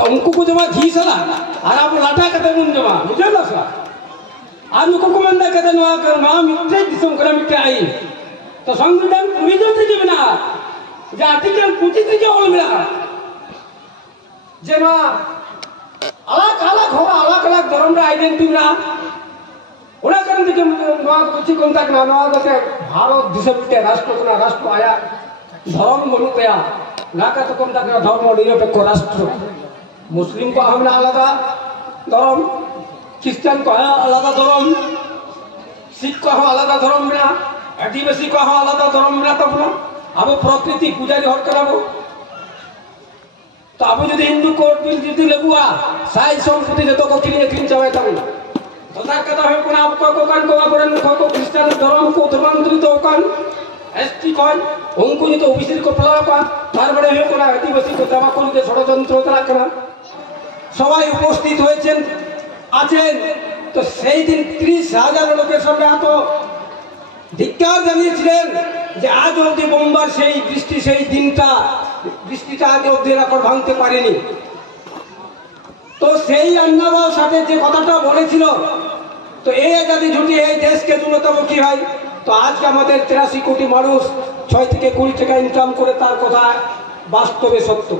तो उनको को जमा घी सला और आप लाटा कते मुन जमा मुझे ना सला আর নুকু মন্দা কতে নোয়া কর মা মিটে দিসম করে মিটে আই তো সংবিধান প্রয়োজন দিবে না যে আর্টিকেল 25 যে হল না যে না আলাদা আলাদা হোগা আলাদা আলাদা ধর্মরা আইডেন্টিটি না ওরা কারণ থেকে নোয়া কিছু কোন তাক না নোয়া দতে ভারত দিশমিতে রাষ্ট্র কোনা রাষ্ট্র আয়া ধর্ম মনুতেয়া না কা তো কোন তাক ধর্ম নিরপেক্ষ রাষ্ট্র মুসলিম को हमने আলাদা ধর্ম খ্রিস্টান को আলাদা ধর্ম শিখ को আলাদা ধর্ম না আদিবাসী को আলাদা ধর্ম না তব अब प्रकृति पूजारी हर कराबो तो अब যদি হিন্দু কোর্ট বিল যদি লেগুয়া সাই সম্পত্তি যত को किने किन चावे तब तो तार कथा है कोना आपको को कान को आपरन को ख्रिस्टान धर्म को धर्मांतरित होकान एसटी कॉइन उनको नहीं तो ओबीसी को फलावा का तार बड़े है कोना आदिवासी को दावा করতে ষড়যন্ত্র তারা কেন সবাই উপস্থিত হয়েছেন আছেন তো সেই দিন 30,000 লোকের সামনে এত ধিক্কার জানিয়েছিলেন যে আজ অবধি বোম্বার সেই বৃষ্টি সেই দিনটা বৃষ্টিটা আজ অবধি রেকর্ড ভাঙতে পারেনি তো সেই अन्नाबाव সাথে যে কথাটা বলেছিল তো এই যদি ঝুটি এই দেশকে ন্যূনতম কি হয় তো আজকে আমাদের 83 কোটি মানুষ 6 থেকে 20 টাকা ইনকাম করে তার কথা বাস্তবে সত্য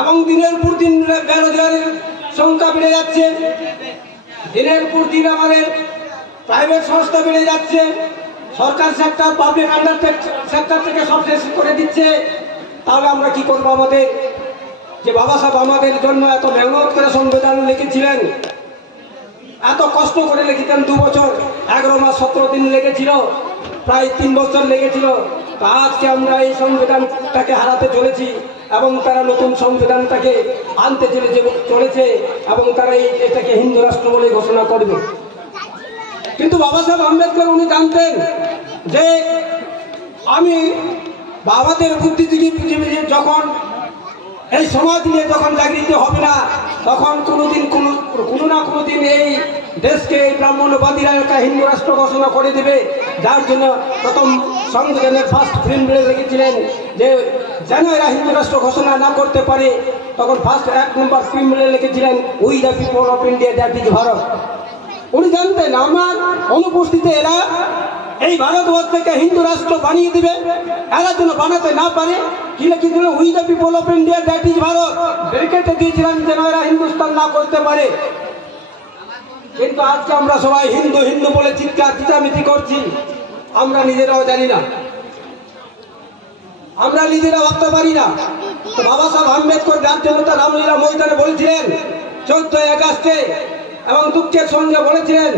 এবং দিনের পর দিন বেরোজগারের সংখ্যা বেড়ে যাচ্ছে দিনের পর দিন আমাদের প্রাইভেট সংস্থা বেড়ে যাচ্ছে সরকার সেক্টর পাবলিক আন্ডার সেক্টর থেকে সব শেষ করে দিচ্ছে তাহলে আমরা কি করব আমাদের যে বাবা সাহেব আমাদের জন্য এত মেহনত করে সংবিধান লিখেছিলেন এত কষ্ট করে লিখেছেন 2 বছর 11 মাস 17 দিন লেগেছিল প্রায় 3 বছর লেগেছিল তো আজকে আমরা এই সংবিধানটাকে হারাতে চলেছি এবং তারা নতুন সংবিধানটাকে আনতে চলেছে এবং তারা এটাকে হিন্দু রাষ্ট্র বলে ঘোষণা করবে কিন্তু বাবা সাহেব আম্বেদকর উনি জানতেন যে আমি বাবাদের বুদ্ধিজীবী পৃথিবীতে যখন এই সমাজ নিয়ে যখন জাগৃতি হবে না তখন কোনোদিন কোনো না কোনোদিন এই দেশকে ব্রাহ্মণবাদীরা একটা হিন্দু রাষ্ট্র ঘোষণা করে দেবে যার জন্য প্রথম সংবিধানের ফার্স্ট প্রিন্ট রেখেছিলেন যে যেন এরা হিন্দু রাষ্ট্র ঘোষণা না করতে পারে তখন ফার্স্ট 1 নম্বর প্রিন্ট লিখেছিলেন we the people of India that is Bharat উনি জানতেন আমার অনুপস্থিতিতে এরা এই ভারতবর্ষকে হিন্দু রাষ্ট্র বানিয়ে দিবে এরা যেন বানাতে না পারে কি লিখেছিল we the people of India that is Bharat ব্র্যাকেটে দিয়েছিলেন যেন এরা হিন্দুস্তান না করতে পারে কিন্তু আজকে আমরা সবাই হিন্দু হিন্দু বলে চিৎকার চেঁচামেচি করছি আমরা নিজেরাও জানি না আমরা নিজেরা ভাবতে পারি না তো বাবা সাহেব আম্বেদকর জাতীয়তা রামলীলা ময়দানে বলেছিলেন 14 আগস্টে এবং দুঃখের সঙ্গে বলেছিলেন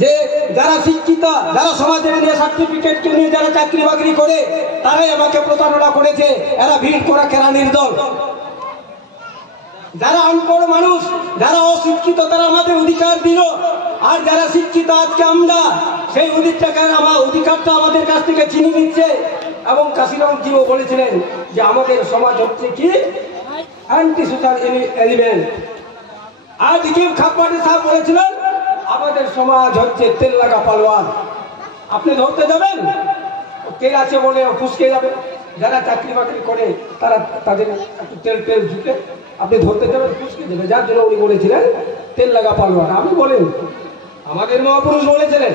যে যারা শিক্ষিত যারা সমাজের নিয়ে সার্টিফিকেট নিয়ে যারা চাকরি বাকরি করে তারাই আমাকে প্রতারণা করেছে এরা ভিড় করা কেরানির দল যারা অনপড় মানুষ যারা অশিক্ষিত তারা আমাদের অধিকার দিল আর যারা শিক্ষিত আজকে আমরা সেই অধিকারটা আমাদের কাছ থেকে ছিনিয়ে নিচ্ছে এবং কাশিরাম জিও বলেছিলেন যে আমাদের সমাজ হচ্ছে কি অ্যান্টি সোশ্যাল এলিমেন্ট আর দিকিব খাপ্পাটি সাহেব বলেছিলেন আমাদের সমাজ হচ্ছে তেল লাগা পালোয়ান আপনি ধরতে যাবেন তেল আছে বলে ফুসকে যাবে যারা চাকরি বাকরি করে তারা তাদের একটু তেল ঝুঁকে আপনি ধরতে যাবেন ফুসকে যাবে যার জন্য উনি বলেছিলেন তেল লাগা পালোয়ান আমি বলেন আমাদের মহাপুরুষ বলেছিলেন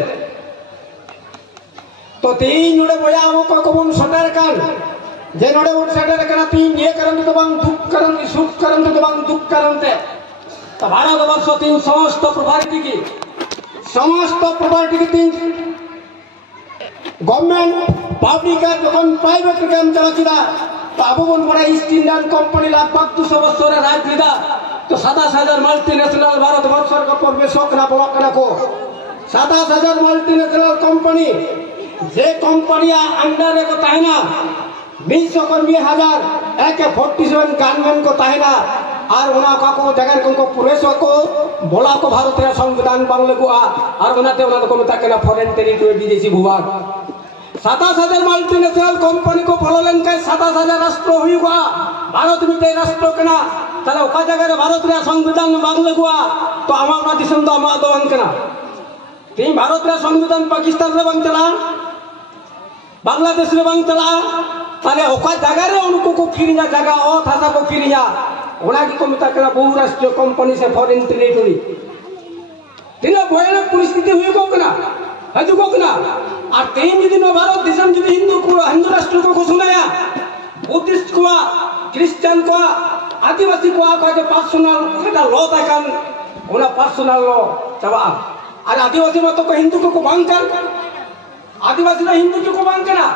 तो 3 नोड़े बोया हमको कौन सटर कान जे नोड़े उठ सटर करना 3 ये करन तो बंग दुख करन सुख करन तो बंग दुख करन ते तो भारतवर्ष 3 समस्त प्रॉपर्टी की 3 गवर्नमेंट पब्लिक আর যখন প্রাইভেট কাম চালাছিলা তো আবুবন বড় ইস্ট ইন্ডিয়ান কোম্পানি লাগভাগ 200 বছরের রাজ লিদা তো 27000 মাল্টিনেশনাল ভারতবর্ষের পরিবেশক না বলক না কো 27000 মাল্টিনেশনাল কোম্পানি যে কোম্পানিয়া अंडर को ताहेना 290,000 AK-47 गनमैन को ताहेना और उना को जगह को पुलिस को बोला को भारतीय संविधान बांग्ला को और उनाते उना को मता केना फॉरेन टेरिटरी विदेशी भूभाग 27,000 मल्टीनेशनल कंपनी को फलोलेन के 27,000 राष्ट्र हुआ भारत में राष्ट्र केना তাহলে ওকা জায়গায় ভারতের সংবিধান বাংলা গুয়া তো আমার দিশম তো আমার দবান কেনা তিন ভারতের সংবিধান পাকিস্তান রে বাং চলা বাংলাদেশ রে বাং চলা ताले ओका जगह रे उनको को किरिया जगह और थासा को किरिया ओना की को मिता करा बहुराष्ट्रीय कंपनी से फॉरेन टेरिटरी तिना भयानक परिस्थिति हुई को कना हजू को कना और तेन यदि न भारत देशम यदि हिंदू राष्ट्र को घोषणाया बुद्धिस्ट को क्रिश्चियन को आदिवासी को का जो पर्सनल का लॉ ताकन ओना पर्सनल लॉ चबा और आदिवासी में तो हिंदू को बांधकर आदिवासी ना हिंदू को बांधकना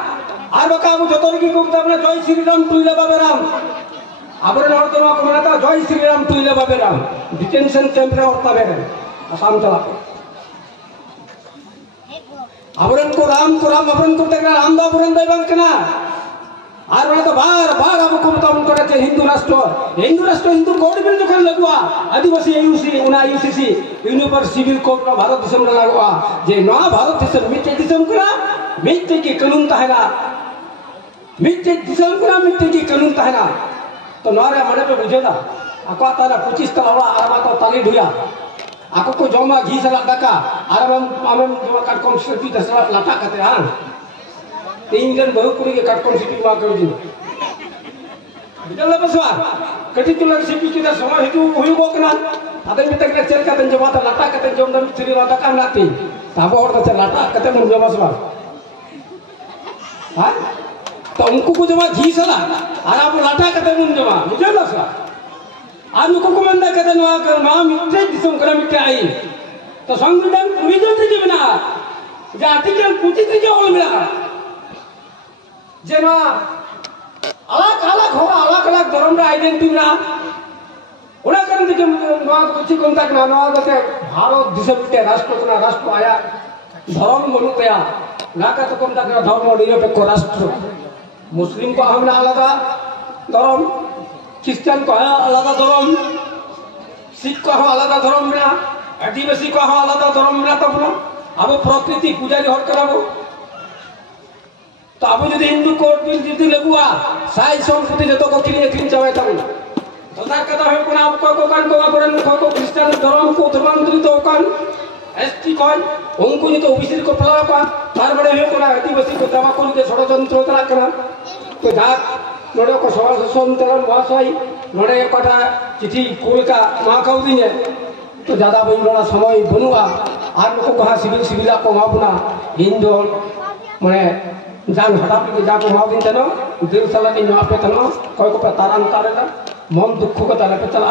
और बका अब जो तोर की को अपना जय श्री राम तुइले बाबे राम आबरे नोर तो को मनाता जय श्री राम तुइले बाबे राम डिटेंशन कैंप रे और तबे असम चला आबरन को राम आबरन को तक राम बाबरन दे बांधकना और बना तो बार अब को तो उनको रहते हिंदू राष्ट्र हिंदू कोड बिल जो कर लगवा आदिवासी यूसी उना यूसीसी यूनिवर्स सिविल कोड में भारत देश में लगवा जे ना भारत देश मिट्टी देश करा मिट्टी की कानून तहना मिट्टी देश करा मिट्टी की कानून तहना तो नारे मने पे बुझेला आको ताला 25 तलावा आरामा तो ताली ढुया आको को जमा घी सला दका आराम आमेम जमा काट कम सिटी दसरा लाटा कते हां तीन जन बहु कुड़ी के काटकोन सिटी मा कर दी बिजल बसवा कटी तुला सिटी के समय हेतु होई बोकना अदन में तक चल का तन जमा त लाटा कते जम दम श्री राधा का नाती ताबो और त लाटा कते मन जमा सवा हां तो उनको को जमा घी सला और आप लाटा कते मन जमा मुझे लसा आज उनको को मंदा कते नवा कर मा मिटे दिसम कर मिटे आई तो संविधान पूरी जल्दी के बिना जे आर्टिकल 25 के बोल मिला जेना अलग अलग धर्म रे आइडेंटिटी ना ओना कारण के नवा कुछ कोन तक ना नवा के भारत देश के राष्ट्र आया धर्म मनुतया ना का तो कोन तक धर्म निरपेक्ष राष्ट्र मुस्लिम को हमने अलग धर्म क्रिश्चियन को अलग धर्म सिख को अलग धर्म मिला आदिवासी को अलग धर्म मिला तब ना अब प्रकृति पूजा जो कराबो तो अब यदि हिंदू कोर्ट बिल यदि लगुआ साई संपत्ति जो को किने किन जावे तब तो तार कथा है कोन आप को कान को आपरन को क्रिश्चियन धर्म को धर्मांतरित तो कान एसटी कौन उनको नहीं तो ओबीसी को फला का तार बड़े है कोन आदिवासी को दवा को के षडयंत्र करा करा तो जा नोडे को सवाल संतरण भाषाई नोडे कटा चिठी कुल का मा कहू दिने तो ज्यादा बड़ा समय बनुआ आर को कहा सिविल को मापुना हिंदू माने जान हटा के जाको माव दिन तनो दिल साला के नो पे तनो कोई को तारान तारेला मन दुख को ताले पे चला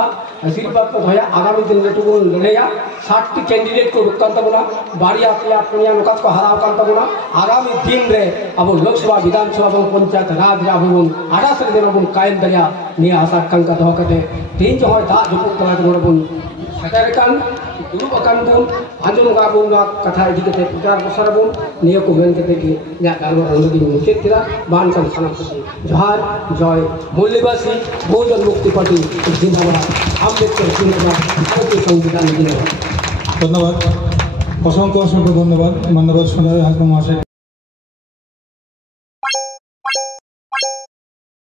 आशीर्वाद तो भया आगामी दिन में टुगुन लड़ेया 60 कैंडिडेट को रुकन तबना बारिया किया पुनिया नकत को हराव कर तबना आगामी दिन रे अब लोकसभा विधानसभा और पंचायत राज राबुन 18 दिन बुन कायम दरिया नि आशा कंका दो कते तीन जो दा जो तला बुन सदरकान दुरु अकान बुन आजम गाबुन कथा इदि कते प्रचार प्रसार बुन निय को मेन कते की या गालवा रंगी मुके तिरा बान सन सना खुशी जोहार जय मूल्यवासी बहुजन मुक्ति पार्टी जिंदाबाद आम्बेडकर जिंदाबाद भारतीय संविधान जिंदाबाद। धन्यवाद, असंख्य धन्यवाद माननीय सदस्य महाशय।